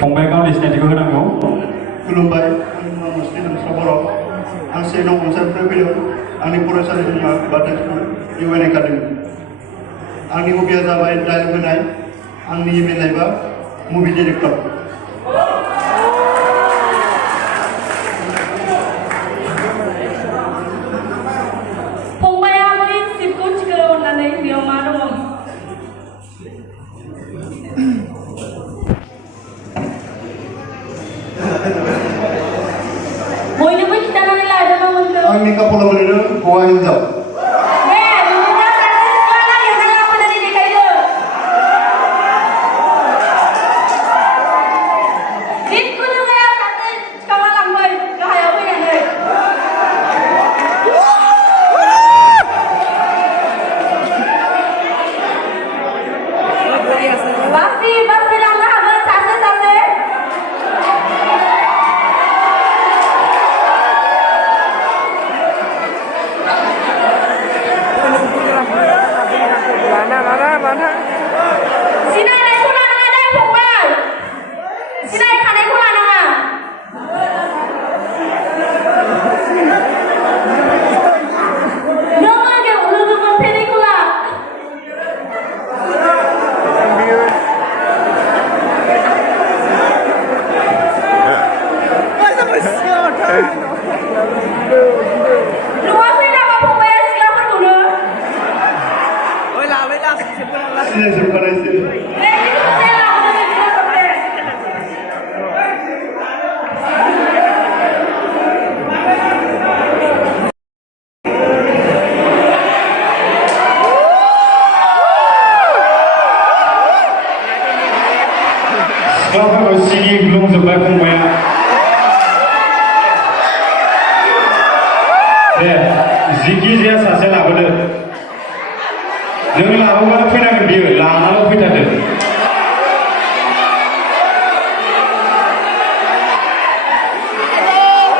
फंबाय गावनि सिनायथिखौ होनांगौ। खुलुमबाय, आंनि मुङा मुस्लिम बर'। आं सिगाङाव कनसार्टनिफ्राय फैदों। आंनि फरायसालिनि मुङा बाथौ स्कुल इउ.एन. एकाडेमि। आंनि हबिया जाबाय डायलग होनाय। आंनि इमेल लाइफआ मुभि डिरेक्टर। फंबाया बै सिटखौ थिखो अननानै बेयाव मा दङ? बयनोबो खिन्थानानै लाजोबो मोनदों। आंनि खाफालाव लिरदों हौवा हिनजाव। बुंजोबबाय फंबाया। दे जिखि जाया सासे लाबोदो। जों लाबोबानो फैनांगोन बियो, लानाल' फैथारदो।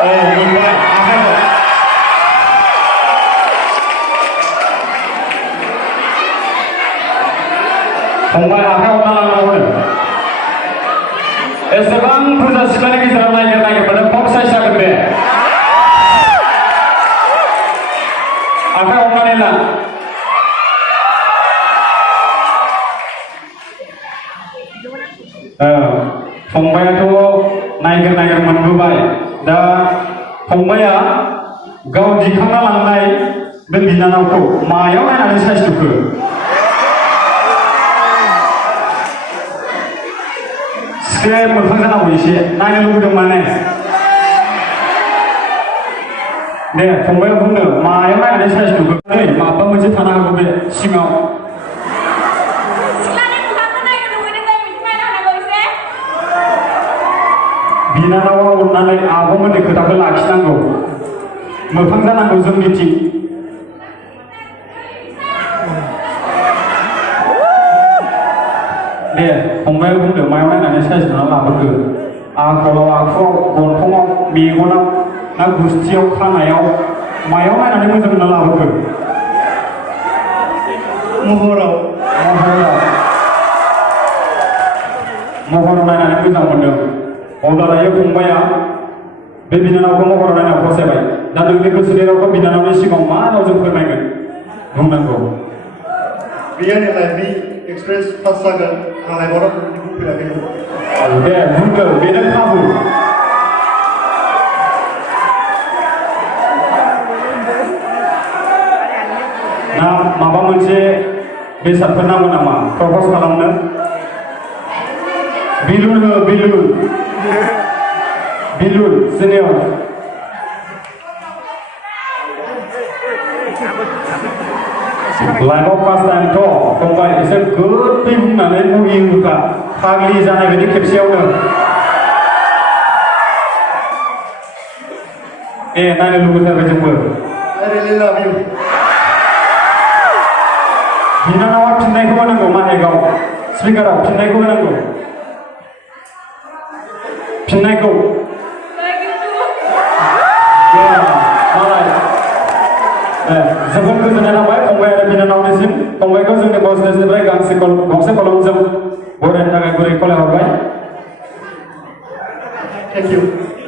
मोनबाय आखाइखौ। फंबाय आखाइ हमना लानांगौ। एसेबां बुरजा सिख्लानि गेजेराव नागिरबानो बक्स साइज जागोन बे। आखाइ हमनानै ला। फंबायाथ' नागिर मोनबोबाय। दा फंबाया गाव दिखांना लांनाय बे बिनानावखौ मायाव नायनानै सायख'खो? सिख्लाया मोखां जानांगौ एसे नायनो लुबैदों माने। दे फंबाया बुंनो मायाव नायनानै सायख'खो? नै माबा मोनसे थानो हागौ बे सिङाव। बिनानावा अननानै आब'मोननि खोथाखौ लाखिनांगौ। मोखां जानांगौ जोंनिथिं। दे फंबाया बुंदो मायाव नायनानै सायख'ना लाबोखो? आखलाव, आखुआव, गन्थङाव, मेगनाव ना गुस्थियाव, खानायाव मायाव नायनानै मोजां मोनना लाबोखो? महराव नायनानै मोजां मोनदों। अब्ला दायो फंबाया बे बिनानावखौ महराव नायना फसायबाय। दा नोंनि गोसोनि रावखौ बिनानावनि सिगाङाव मा रावजों फोरमायगोन? बुंनांगौ। बियानि लाइफनि एक्सप्रेस पास जागोन। आं लाइफआव फैयाखै। दे बुंदो, बेनो खाबु। ना माबा मोनसे बेसादफोर नांगौ नामा प्रप'ज खालामनो? बिलुन हो, बिलुन सिनियर। लाइफआव फार्स्ट टाइमथ' फंबाय एसे गोदै बुंनानै मुहि होखा फाग्लि जानाय बायदि खेबसेयावनो। नायनो लुबैथारबाय जोंबो। बिनानावा फिननायखौ होनांगौ। माहेगाव स्पिकाराव फिननायखौ होनांगौ। फिननायखौ जोबोद गोजोननाय थाबाय फंबाय आरो बिनानावनिसिम। फंबायखौ जोंनि बसनिफ्राय गंसे कलमजों बरायनो थाखाय गुरै खावलायहरबाय। Thank you.